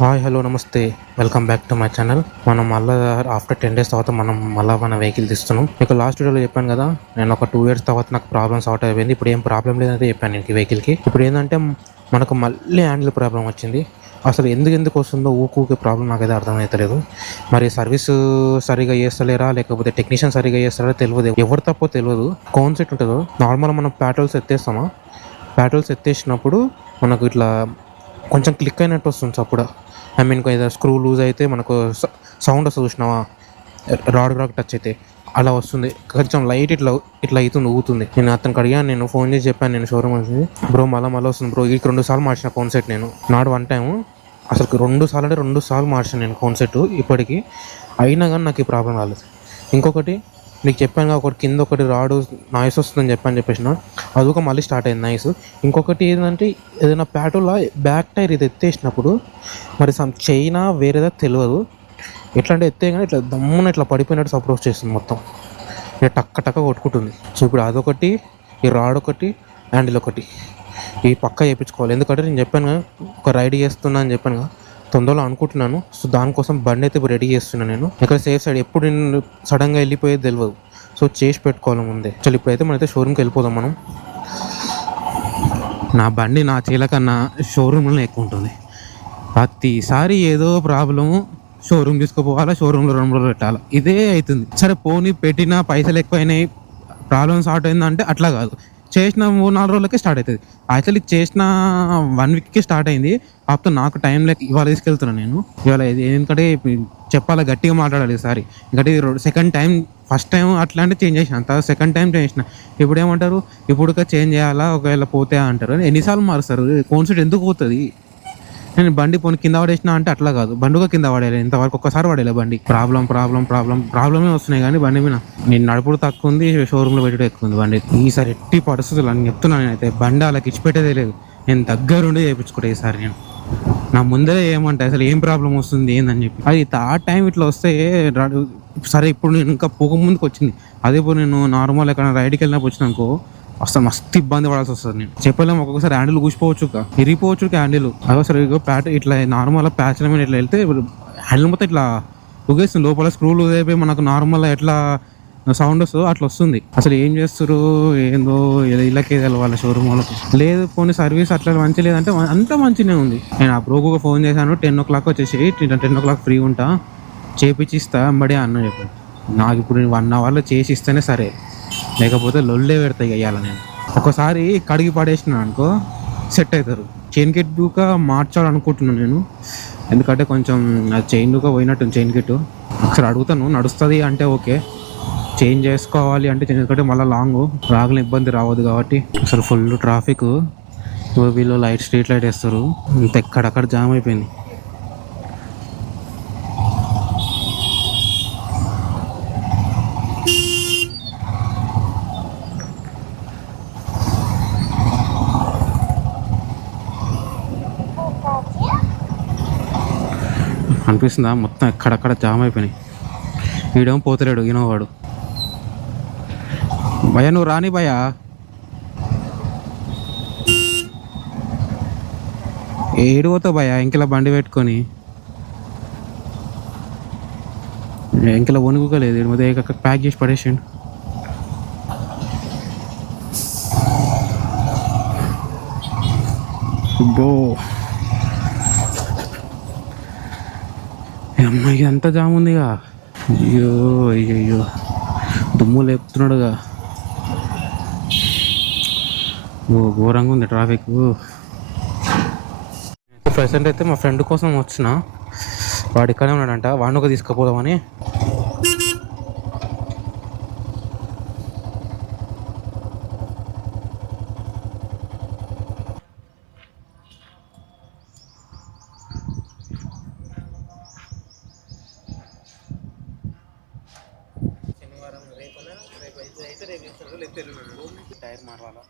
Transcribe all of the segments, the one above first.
Hi hello నమస్తే. Welcome back to my channel. మనం మళ్ళీ ఆఫ్టర్ 10 days తర్వాత మనం మళ్ళీ మన వెహికల్ తీస్తున్నాం. మీకు లాస్ట్ వీడియోలో చెప్పాను కదా, నేను ఒక 2 years తర్వాత నాకు ప్రాబ్లమ్ సార్ట్ అయిపోయింది. ఇప్పుడు ఏం ప్రాబ్లం లేదంటే చెప్పాను నేను వెహికల్కి. ఇప్పుడు ఏంటంటే మనకు మళ్ళీ హ్యాండిల్ ప్రాబ్లం వచ్చింది. అసలు ఎందుకు వస్తుందో ఊకే ప్రాబ్లం నాకైతే అర్థమవుతలేదు. మరి సర్వీస్ సరిగా చేస్తలేరా, లేకపోతే టెక్నీషియన్ సరిగా చేస్తారా తెలియదు. ఎవరు తప్పో తెలియదు. కాన్సెప్ట్ ఉంటుందో నార్మల్ మనం పెట్రోల్స్ ఎత్తేస్తామా, పెట్రోల్స్ ఎత్తేసినప్పుడు మనకు ఇట్లా కొంచెం క్లిక్ అయినట్టు వస్తుంది అప్పుడు. ఐ మీన్ ఏదో స్క్రూ లూజ్ అయితే మనకు సౌండ్ వస్తుంది చూసినావా, రాడ్ రాక్ టచ్ అయితే అలా వస్తుంది. కొంచెం లైట్ ఇట్లా ఇట్లా అవుతుంది, ఊగుతుంది. నేను అతనికి అడిగాను, నేను ఫోన్ చేసి చెప్పాను, నేను షోరూమ్ వచ్చి బ్రో మళ్ళీ వస్తుంది బ్రో. ఈ 2 సార్లు మార్చిన ఫోన్ సెట్ నేను, నాట్ వన్ టైము, అసలు 2 సార్లు అంటే 2 సార్లు మార్చాను నేను ఫోన్ సెట్ ఇప్పటికీ. అయినా కానీ నాకు ఈ ప్రాబ్లం రాలేదు. ఇంకొకటి నీకు చెప్పాను, ఒకటి కింద ఒకటి రాడు నాయిస్ వస్తుందని చెప్పేసిన అది ఒక మళ్ళీ స్టార్ట్ అయింది నాయిస్. ఇంకొకటి ఏంటంటే ఏదైనా పెట్రోల్ బ్యాక్ టైర్ ఇది ఎత్తేసినప్పుడు మరి చైనా వేరేదా తెలియదు, ఎట్లా అంటే ఎత్తే కానీ ఇట్లా దమ్మున ఇట్లా పడిపోయినట్టు సపోర్ట్ చేస్తుంది మొత్తం, ఇక టక్క టక్క కొట్టుకుంటుంది. సో ఇప్పుడు అదొకటి, ఈ రాడ్ ఒకటి, హ్యాండిల్ ఒకటి, ఈ పక్క చేయించుకోవాలి. ఎందుకంటే నేను చెప్పాను కదా, ఒక రైడ్ చేస్తున్నా అని చెప్పాను కదా, తొందరలో అనుకుంటున్నాను. సో దానికోసం బండి అయితే ఇప్పుడు రెడీ చేస్తున్నాను నేను. ఇక్కడ సేఫ్ సైడ్ ఎప్పుడు నేను సడన్గా వెళ్ళిపోయేది తెలియదు. సో చేసి పెట్టుకోవాలి ముందే. చలో ఇప్పుడైతే మనైతే షోరూమ్కి వెళ్ళిపోదాం మనం. నా బండి నా చీల కన్నా షోరూంలో ఎక్కువ ఉంటుంది. ప్రతిసారి ఏదో ప్రాబ్లము, షోరూమ్ తీసుకుపోవాలా, షోరూంలో 2 రోజులు పెట్టాలి, ఇదే అవుతుంది. సరే పోనీ పెట్టినా పైసలు ఎక్కువైనాయి, ప్రాబ్లమ్ సార్ట్ అయిందంటే అట్లా కాదు, చేసిన 3-4 రోజులకే స్టార్ట్ అవుతుంది. యాక్చువల్లీ చేసిన 1 weekకి స్టార్ట్ అయింది. కాకపోతే నాకు టైం లేక ఇవాళ తీసుకెళ్తున్నాను నేను. ఇవాళ ఎందుకంటే చెప్పాలి, గట్టిగా మాట్లాడాలి ఈసారి. ఎందుకంటే సెకండ్ టైం, ఫస్ట్ టైం అట్లా అంటే చేంజ్ చేసిన, తర్వాత సెకండ్ టైం చేసిన. ఇప్పుడు ఏమంటారు, ఇప్పుడు చేంజ్ చేయాలా, ఒకవేళ పోతే అంటారు. ఎన్నిసార్లు మారుస్తారు, కాన్సెప్ట్ ఎందుకు పోతుంది. నేను బండి పోనీ కింద పడేసిన అంటే అట్లా కాదు, బండిగా కింద పడేయాలి. ఇంతవరకు ఒక్కసారి పడేయాలి బండి. ప్రాబ్లమే వస్తున్నాయి కానీ బండి మీద నేను నడుపుడు తక్కువ ఉంది, షోరూంలో పెట్టడం ఎక్కువ ఉంది బండి. ఈసారి ఎట్టి పరిస్థితులు అని చెప్తున్నాను నేనైతే, బండి వాళ్ళకి ఇచ్చిపెట్టేదే లేదు. నేను దగ్గరుండి చేయించుకుంటా ఈసారి. నేను నా ముందే ఏమంటే అసలు ఏం ప్రాబ్లం వస్తుంది ఏందని చెప్పి, అది థర్డ్ టైం ఇట్లా వస్తే సరే ఇప్పుడు నేను ఇంకా పోక ముందుకు వచ్చింది. అదే ఇప్పుడు నేను నార్మల్ ఎక్కడ రైడ్కి వెళ్ళినప్పుడు వచ్చినాకో అసలు మస్తు ఇబ్బంది పడాల్సి వస్తుంది. నేను చెప్పలేము, ఒక్కొక్కసారి హ్యాండిల్ కూసిపోవచ్చు, ఇరిగిపోవచ్చు హ్యాండిల్. అదే సరే ఇట్లా నార్మల్ ప్యాచ్ల మీద ఇట్లా వెళ్తే హ్యాండిల్ మొత్తం ఇట్లా ఉగేస్తుంది, లోపల స్క్రూ లూజ్ అయిపోయి మనకు నార్మల్ ఎట్లా సౌండ్ వస్తుందో అట్లా వస్తుంది. అసలు ఏం చేస్తారు ఏందో, ఇళ్ళకే వాళ్ళ షోరూమ్ వాళ్ళకి లేదు. పోనీ సర్వీస్ అట్లా మంచి లేదంటే అంత మంచిగానే ఉంది. నేను ఆ బ్రోకు ఫోన్ చేశాను, 10 o'clock వచ్చేసి 10 o'clock ఫ్రీ ఉంటా, చేపించి ఇస్తా అంబడే అన్న చెప్పాను. నాకు ఇప్పుడు 1 hourలో చేసి ఇస్తేనే సరే, లేకపోతే లొల్లే పెడతాయి ఇవ్వాలి. నేను ఒకసారి కడిగి పడేసిన అనుకో సెట్ అవుతారు. చైన్ కిట్ దూక మార్చాలనుకుంటున్నాను నేను, ఎందుకంటే కొంచెం చైన్ దూక పోయినట్టు చైన్ కిట్. ఒకసారి అడుగుతాను, నడుస్తుంది అంటే ఓకే, చేంజ్ చేసుకోవాలి అంటే ఎందుకంటే మళ్ళీ లాంగ్ రాగల ఇబ్బంది రావద్దు కాబట్టి. అసలు ఫుల్ ట్రాఫిక్, వీళ్ళు స్ట్రీట్ లైట్ వేస్తారు, ఇంత ఎక్కడక్కడ జామ్ అయిపోయింది. అనిపిస్తుందా, మొత్తం ఎక్కడక్కడ జామ్ అయిపోయినాయి. వీడేమో పోతలేడు ఈనోవాడు. భయ నువ్వు రాని భయ, ఏడు పోతావు భయ, ఇంకెలా బండి పెట్టుకొని ఇంకెలా వణుకోలేదు. వీడి మీద ప్యాక్ చేసి పడేసిండు. బో అమ్మాయి అంత జామ్ ఉందిగా. అయ్యో అయ్యో, దుమ్ము లేపుతున్నాడుగా. ఓ ఘోరంగా ఉంది ట్రాఫిక్. ప్రెసెంట్ అయితే మా ఫ్రెండ్ కోసం వచ్చిన, వాడు ఇక్కడే ఉన్నాడంట, వాడిని ఒక తీసుకుపోదామని. శనివారం రేపు అయితే రేపు ఇస్తాడు, లేకపోతే టైర్ మారాలా,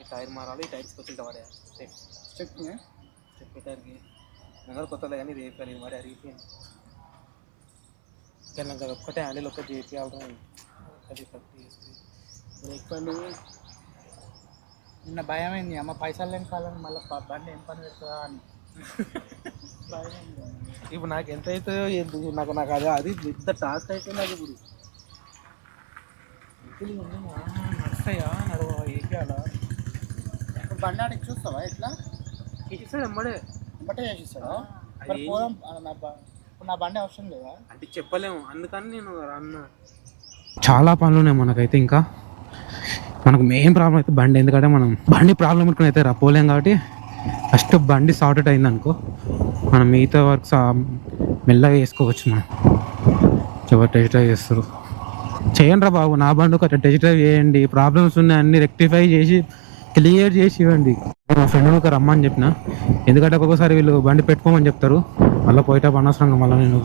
ఈ టైర్ మారాలి, ఈ టైర్స్ కొత్త వాడే స్టెప్ టైర్కి ముందర కొత్తలే కానీ రేపు కానీ మరి అరిగిపోయింది. కానీ నాకు ఒక్కటే హ్యాండిల్ ఒక్కటి చేయాలి, అది కరెక్ట్ చేస్తే బ్రేక్ పని. నిన్న భయమైంది, అమ్మ పైసలు లేని కాలం మళ్ళీ బండి ఏం పని పెడుతుందా అని. ఇప్పుడు నాకు ఎంత అవుతుందో ఎందుకు నాకు నాకు అది అది పెద్ద టాస్క్ అయితే నాకు ఇప్పుడు నడుస్తాయా నడవా ఏం చేయాలా బండి ఆడికి చూస్తావా ఎట్లా చేసిస్తాడు ఎమ్మడే బట్టే చేసిస్తాడా మరి పోదాం నా బండి అవసరం లేదా అంటే చెప్పలేము అందుకని నేను అన్న చాలా పనులు ఉన్నాయి మనకైతే ఇంకా మనకు మెయిన్ ప్రాబ్లం అయితే బండి ఎందుకంటే మనం బండి ప్రాబ్లం అనుకుని అయితే పోలేం కాబట్టి ఫస్ట్ బండి సార్టెడ్ అయింది అనుకో మనం మిగతా వర్క్ మెల్లగా చేసుకోవచ్చు మనం ఎవరు టెస్ట్ డ్రైవ్ చేస్తారు చేయండి రా బాబు నా బండి ఒక టెస్ట్ డ్రైవ్ చేయండి ప్రాబ్లమ్స్ ఉన్నాయి అన్ని రెక్టిఫై చేసి క్లియర్ చేసి ఇవ్వండి మా ఫ్రెండ్ ఒక రమ్మని చెప్పిన ఎందుకంటే ఒక్కొక్కసారి వీళ్ళు బండి పెట్టుకోమని చెప్తారు మళ్ళీ పోయేటప్పుడు అనవసరంగా మళ్ళీ నేను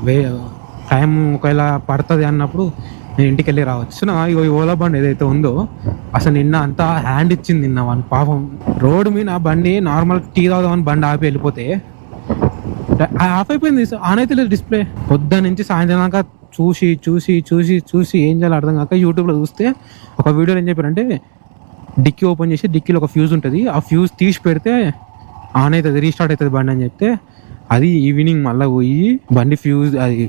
టైం ఒకవేళ పడుతుంది అన్నప్పుడు నేను ఇంటికి వెళ్ళి రావచ్చు నా ఈ ఓలా బండి ఏదైతే ఉందో అసలు నిన్న అంతా హ్యాండ్ ఇచ్చింది నిన్న వాళ్ళ పాపం రోడ్డు మీద బండి నార్మల్ టీ తాగుదామని బండి ఆపి వెళ్ళిపోతే ఆఫ్ అయిపోయింది ఆన్ అయితే లేదు డిస్ప్లే పొద్దున్న నుంచి సాయంత్రం దాకా చూసి చూసి చూసి చూసి ఏం చేయాలో అర్థం కాక యూట్యూబ్లో చూస్తే ఒక వీడియోలో ఏం చెప్పారంటే డిక్కీ ఓపెన్ చేసి డిక్కీలో ఒక ఫ్యూజ్ ఉంటుంది ఆ ఫ్యూజ్ తీసి పెడితే ఆన్ అవుతుంది రీస్టార్ట్ అవుతుంది బండి అని చెప్తే అది ఈవినింగ్ మళ్ళీ పోయి బండి ఫ్యూజ్ అది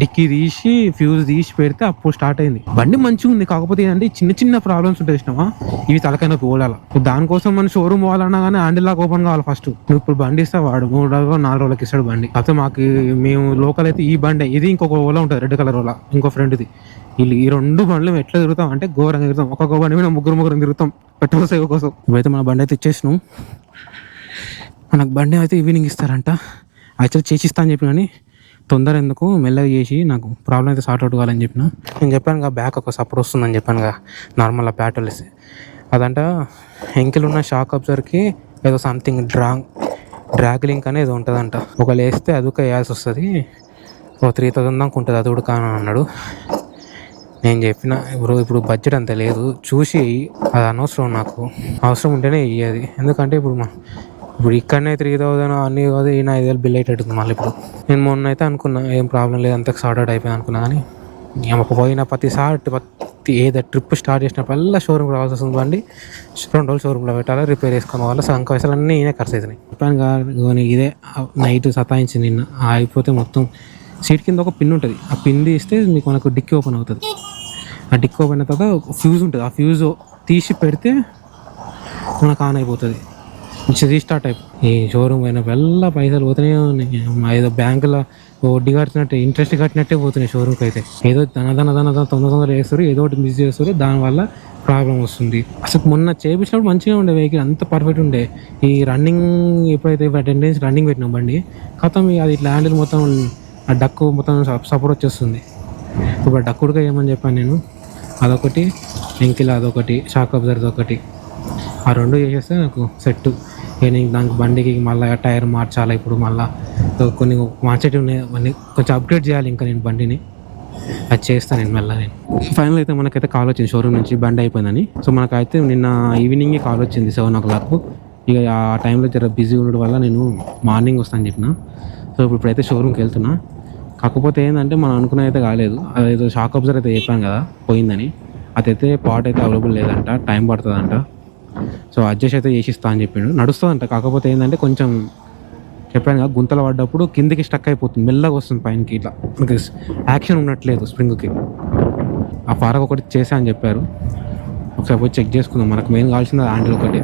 డిక్కీ తీసి ఫ్యూజ్ తీసి పెడితే అప్పుడు స్టార్ట్ అయింది బండి మంచిగా ఉంది కాకపోతే ఏంటంటే చిన్న చిన్న ప్రాబ్లమ్స్ ఉంటాయి ఇష్టమా ఇవి తలకైనా పోలాల దానికోసం మన షోరూమ్ పోవాలన్నా కానీ హ్యాండిల్ లాగా ఓపెన్ కావాలి ఫస్ట్ నువ్వు ఇప్పుడు బండి ఇస్తా వాడు 3 రోజులు 4 రోజులకి ఇస్తాడు బండి అయితే మాకు మేము లోకల్ అయితే ఈ బండి ఇది ఇంకొక ఓలా ఉంటుంది రెడ్ కలర్ ఓలా ఇంకో ఫ్రెండ్ది వీళ్ళు ఈ 2 బండ్లు ఎట్లా తిరుగుతాం అంటే ఘోరంగా తిరుగుతాం ఒక్కొక్క బండి మీద ముగ్గురు తిరుగుతాం పెట్రోల్ సేవ్ కోసం ఇవైతే మన బండి అయితే ఇచ్చేసినాం మనకు బండి అయితే ఈవినింగ్ ఇస్తారంట యాక్చువల్లీ చేసిస్తా అని చెప్పిన కానీ తొందర ఎందుకు మెల్లగా చేసి నాకు ప్రాబ్లం అయితే సార్ట్ అవుట్ కావాలని చెప్పిన నేను చెప్పాను కదా బ్యాక్ ఒక సపోర్ట్ వస్తుందని చెప్పాను కదా నార్మల్ పెట్రోల్ వేసి అదంట ఎంకిల్ ఉన్న షాక్ అబ్జర్వర్కి ఏదో సంథింగ్ డ్రాగ్ లింక్ అనేది ఉంటుందంట ఒకవేళ వేస్తే అదొక వేయాల్సి వస్తుంది ఓ 3000 దాకా ఉంటుంది అది కూడా కాని అన్నాడు నేను చెప్పిన ఇప్పుడు బడ్జెట్ అంత లేదు చూసి అది అనవసరం నాకు అవసరం ఉంటేనే ఇయ్యేది ఎందుకంటే ఇప్పుడు ఇక్కడనే 3000 అన్నీ కాదు ఈయన 5000 బిల్ అయ్యేటట్టుంది మళ్ళీ ఇప్పుడు నేను మొన్న అయితే అనుకున్నా ఏం ప్రాబ్లం లేదు అంతకు సార్ట్ అవుట్ అయిపోయింది అనుకున్నా కానీ పోయిన ప్రతిసారి ఏదో ట్రిప్ స్టార్ట్ చేసినప్పుడల్లా షోరూమ్కి రావాల్సి వస్తుంది బండి 2 రోజులు షోరూమ్లో పెట్టాలి రిపేర్ చేసుకున్న వాళ్ళు సంక పైసలు అన్నీ ఈయన ఖర్చు అవుతున్నాయి చెప్పాను కానీ ఇదే నైట్ సతాయించింది నిన్న అయిపోతే మొత్తం సీట్ కింద ఒక పిన్ ఉంటుంది ఆ పిన్ తీస్తే మీకు మనకు డిక్కీ ఓపెన్ అవుతుంది ఆ డిక్కీ ఓపెన్ అయిన తర్వాత ఫ్యూజ్ ఉంటుంది ఆ ఫ్యూజ్ తీసి పెడితే మనకు ఆన్ అయిపోతుంది రీస్టార్ట్ అయిపోయి ఈ షోరూమ్ అయినప్పుడల్లా పైసలు పోతూనే ఉన్నాయి ఏదో బ్యాంకులో వడ్డీ కట్టినట్టే ఇంట్రెస్ట్ కట్టినట్టే పోతున్నాయి షోరూమ్కి అయితే ఏదో తొందర వేస్తారు ఏదో ఒకటి మిస్ చేస్తారు దానివల్ల ప్రాబ్లం వస్తుంది అసలు మొన్న చేయించినప్పుడు మంచిగా ఉండే వెహికల్ అంత పర్ఫెక్ట్ ఉండే ఈ రన్నింగ్ ఎప్పుడైతే 10 days రన్నింగ్ పెట్టినాం బండి ఖతం అది ఇట్లా హ్యాండిల్ మొత్తం ఆ డక్కు మొత్తం సపోర్ట్ వచ్చేస్తుంది ఇప్పుడు డక్కుడుగా ఏమని చెప్పాను నేను అదొకటి ఎంకిల్ అదొకటి షాక్ అబ్జర్వ్ ఒకటి ఆ 2 చేసేస్తే నాకు సెట్ నేను దానికి బండికి మళ్ళీ టైర్ మార్చాలి ఇప్పుడు మళ్ళీ కొన్ని మార్చేటివి ఉన్నాయి అవన్నీ కొంచెం అప్గ్రేడ్ చేయాలి ఇంకా నేను బండిని అది చేస్తాను నేను మళ్ళీ నేను ఫైనల్ అయితే మనకైతే కాల్ వచ్చింది షోరూమ్ నుంచి బండి అయిపోయిందని సో మనకైతే నిన్న ఈవినింగే కాల్ వచ్చింది 7 o'clock ఇక ఆ టైంలో జర బిజీ ఉండడం వల్ల నేను మార్నింగ్ వస్తాను చెప్పిన సో ఇప్పుడైతే షోరూమ్కి వెళ్తున్నా కాకపోతే ఏంటంటే మనం అనుకున్న అయితే కాలేదు అదేదో షాక్ అబ్జర్వ్ అయితే చెప్పాను కదా పోయిందని అదైతే పార్ట్ అయితే అవైలబుల్ లేదంట టైం పడుతుందంట సో అడ్జస్ట్ అయితే చేసిస్తా అని చెప్పిండు నడుస్తుందంట కాకపోతే ఏంటంటే కొంచెం చెప్పాను కదా గుంతలు పడ్డప్పుడు కిందికి స్టక్ అయిపోతుంది మెల్లగా వస్తుంది పైనకి ఇట్లా మనకి యాక్షన్ ఉన్నట్లేదు స్ప్రింగ్కి ఆ ఫారక్ ఒకటి చేసా అని చెప్పారు ఒకసారి పోయి చెక్ చేసుకుందాం మనకు మెయిన్ కావాల్సింది హ్యాండిల్ ఒకటి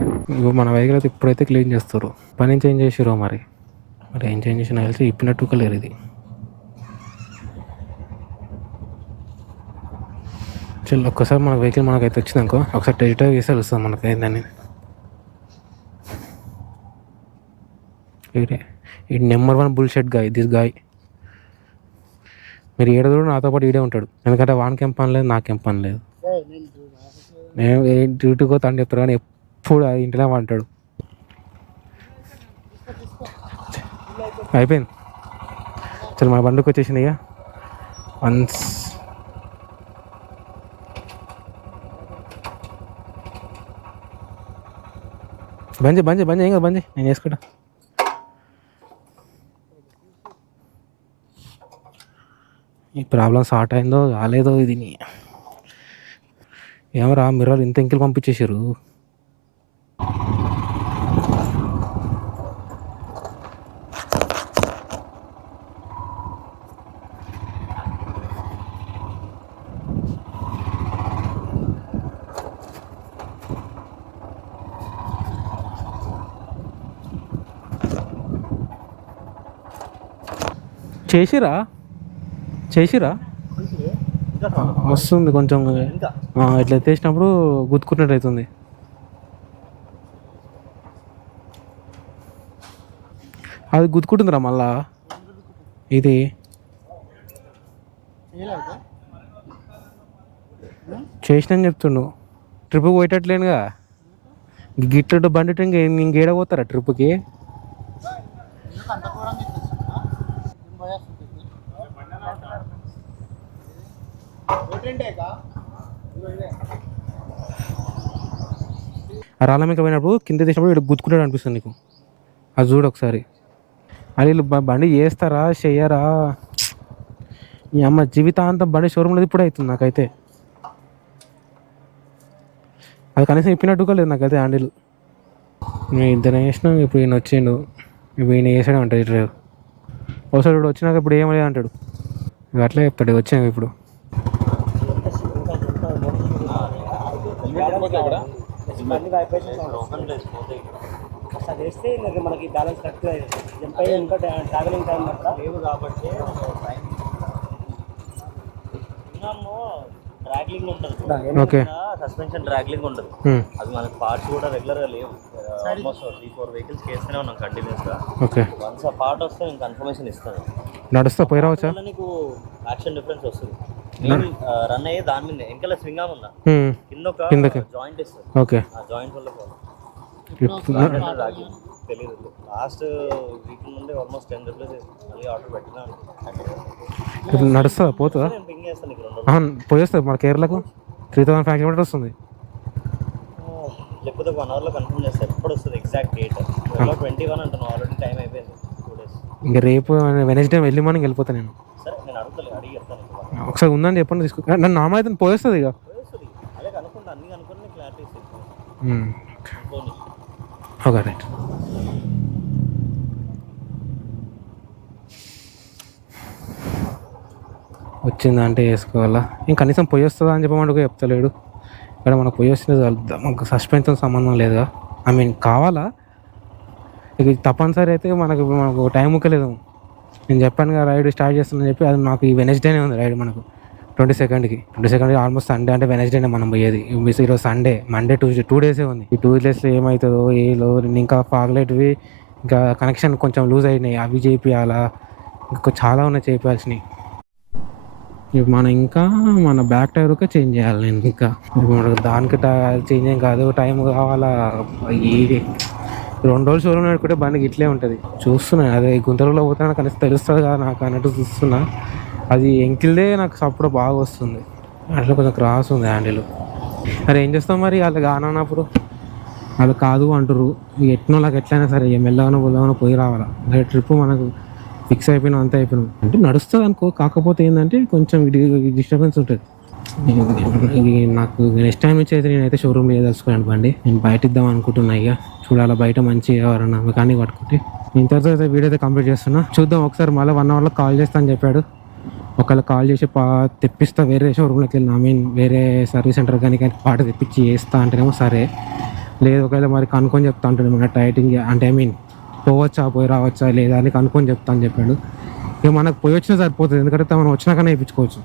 మన వెహికల్ అయితే ఇప్పుడైతే క్లీన్ చేస్తారు పని చేంజ్ చేసిరో మరి ఏం చేంజ్ చేసిన వెళ్తే ఇప్పినట్టు లేరు ఇది చల్ ఒక్కసారి మన వెహికల్ మనకైతే వచ్చిందనుకో ఒకసారి టెస్ట్ డ్రైవ్ చేస్తే వస్తాం మనకి ఏందని ఈ number 1 bullshit guy this guy మీరు ఏడదో నాతో పాటు ఈడే ఉంటాడు ఎందుకంటే వానికేం పని లేదు నాకేం పని లేదు నేను డ్యూటీకి పోతా అని చెప్తారు కానీ ఎప్పుడు ఇంటినే అంటాడు అయిపోయింది చల్ మన బండికి వచ్చేసింది ఇక వన్స్ బంద్ ఏం కదా బంద్ నేను చేసుకుంటా ఈ ప్రాబ్లం సార్ట్ అయిందో కాలేదో ఇది ఏమరా మిర్రర్ ఇంత ఎంకిలు పంపించేసారు చేసిరా చేసిరా వస్తుంది కొంచెం ఇట్లా ఎత్తేసినప్పుడు గుర్తుకున్నట్టు అవుతుంది. అది గుర్తుకుంటుందిరా మళ్ళా ఇది చేసినా చెప్తుండు. ట్రిప్కి పోయేటట్లేనుగా గిట్ల బండి ఇంకేడ పోతారా ట్రిప్కి? రాళ్ళ మీద పోయినప్పుడు కింద తీసినప్పుడు ఇక్కడ గుర్తుకుంటాడు అనిపిస్తుంది నీకు. అది చూడు ఒకసారి. అది వీళ్ళు బండి చేస్తారా చెయ్యరా? ఈ అమ్మ జీవితాంతం బండి షోరూమ్లో ఇప్పుడు అవుతుంది నాకైతే. అది కనీసం ఇప్పినట్టుగా లేదు నాకైతే హ్యాండిల్. నేను ఇద్దరు వేసినాం, ఇప్పుడు ఈయన వచ్చిండు, ఇప్పుడు ఈయన వేసాడు అంటాడు డ్రైవర్. ఒకసారి ఇప్పుడు వచ్చినాక ఇప్పుడు ఏమలేదు అంటాడు. అట్లే చెప్తాడు వచ్చాము ఇప్పుడు. వేస్తే మనకి బ్యాలెన్స్ కరెక్ట్గా జంప్ అయ్యి ఇంకా ట్రావెలింగ్ టైం లేవు కాబట్టి డ్రాగ్లింగ్ ఉంటుంది. ఓకే, సస్పెన్షన్ డ్రాగ్లింగ్ ఉంటుంది. అది మనకి పార్ట్స్ కూడా రెగ్యులర్గా లేవు. ఆల్మోస్ట్ 3-4 వెహికల్స్ చేస్తూనే ఉన్నాం కంటిన్యూస్గా. ఓకే, వన్స్ ఆ పార్ట్ వస్తే నేను కన్ఫర్మేషన్ ఇస్తాను. నడుస్తా పోయి రావచ్చా? నీకు యాక్షన్ డిఫరెన్స్ వస్తుంది. రన్ అయ్యే దాని మీద వెనకాల స్వింగ్ ఆమ్ ఉందా, కింద ఒక జాయింట్ ఇస్తుంది. ఓకే, ఆ జాయింట్ వల్ల తెలియదు. లాస్ట్ వీక్ నుండి ఆల్మోస్ట్ 10 రూపీస్ మళ్ళీ ఆర్డర్ పెట్టినా. నడుస్తుందా పోతుందా? నేను పింగ్ చేస్తాను నీకు 2 రోజులు. పోయేస్తుంది మన కేరళకు 3500 కిలోమీటర్స్ వస్తుంది. లేకపోతే 1 అవర్లో కన్ఫర్మ్ చేస్తాను ఎప్పుడు వస్తుంది ఎగ్జాక్ట్ డేట్. 21 అంటున్నాను, ఆల్రెడీ టైం అయిపోయింది 2 days. ఇంకా రేపు వెనస్డే వెళ్ళి మార్నింగ్ వెళ్ళిపోతాను నేను. సరే నేను అడిగి చెప్తాను. ఒకసారి ఉందని చెప్పండి తీసుకో. నన్ను నామ అయితే పోయేస్తుంది ఇక. అదే కనుక్కుంటా, అన్ని కనుక్కొని క్లారిటీ ఇస్తాను. Okay right. వచ్చిందంటే వేసుకోవాలా? ఇంక కనీసం పొయ్యి వస్తుందా అని చెప్పమంటే చెప్తలేడు. ఇక్కడ మనకు పొయ్యి వస్తుంది, మనకు సస్పెన్షన్ సంబంధం లేదుగా. ఐ మీన్ కావాలా ఇక తప్పనిసరి అయితే మనకు టైం ముక్కలేదు. నేను చెప్పాను కదా రైడ్ స్టార్ట్ చేస్తానని చెప్పి, అది మాకు ఈ వెనస్డేనే ఉంది రైడ్ మనకు 22కి ఆల్మోస్ట్ సండే అంటే వెనస్డేనే మనం పోయేది. ఈరోజు సండే, మండే, ట్యూస్డే 2 డేసే ఉంది. ఈ 2 డేస్లో ఏమవుతుందో ఏలో ఇంకా ఫాగ్లైట్వి ఇంకా కనెక్షన్ కొంచెం లూజ్ అయినాయి, అవి చేయించాలా, ఇంకా చాలా ఉన్నాయి చేయించాల్సినవి. ఇప్పుడు మనం ఇంకా మన బ్యాక్ టైర్ ఒక చేంజ్ చేయాలి. నేను ఇంకా దానికి చేంజ్ ఏం కాదు, టైం కావాలా. ఈ 2 రోజులు షోరూమ్ నడుకుంటే బండికి ఇట్లే ఉంటుంది. చూస్తున్నా అదే గుంతలలో పోతున్నా కనీసం తెలుస్తుంది కదా నాకు అన్నట్టు చూస్తున్నా. అది ఎంకిల్దే నాకు సప్పుడు బాగా వస్తుంది. అట్లా కొంచెం క్రాస్ ఉంది హ్యాండిల్. మరి ఏం చేస్తాం మరి, వాళ్ళు కానప్పుడు వాళ్ళు కాదు అంటారు. ఎట్నో నాకు ఎట్లయినా సరే మెల్లగానో పొల్లగానో పోయి రావాలా. ట్రిప్ మనకు ఫిక్స్ అయిపోయినా అంతా అయిపోయినాం అంటే నడుస్తుంది అనుకో. కాకపోతే ఏంటంటే కొంచెం డిస్టర్బెన్స్ ఉంటుంది. నాకు నెక్స్ట్ టైం నుంచి అయితే నేనైతే షోరూమ్ తెలుసుకోండి బండి నేను బయట ఇద్దాం అనుకుంటున్నా. ఇక చూడాలి బయట మంచి ఎవరన్నా మెకానిక్ పట్టుకుంటే. నేను తర్వాత వీడియో అయితే కంప్లీట్ చేస్తున్నా. చూద్దాం ఒకసారి మళ్ళీ 1 అవర్లో కాల్ చేస్తా అని చెప్పాడు. ఒకవేళ కాల్ చేసి తెప్పిస్తా వేరే షోరూమ్లోకి వెళ్ళిన, ఐ మీన్ వేరే సర్వీస్ సెంటర్ కానీ పాట తెప్పించి చేస్తా అంటేనేమో సరే, లేదు ఒకవేళ మరి కనుక్కొని చెప్తా అంటాడు. మన టైటింగ్ అంటే ఐ మీన్ పోయి రావచ్చా లేదా అని కనుక్కొని చెప్తా అని చెప్పాడు. ఇక మనకు పోయి వచ్చినా సరిపోతుంది, ఎందుకంటే మనం వచ్చినాకనే వేయించుకోవచ్చు.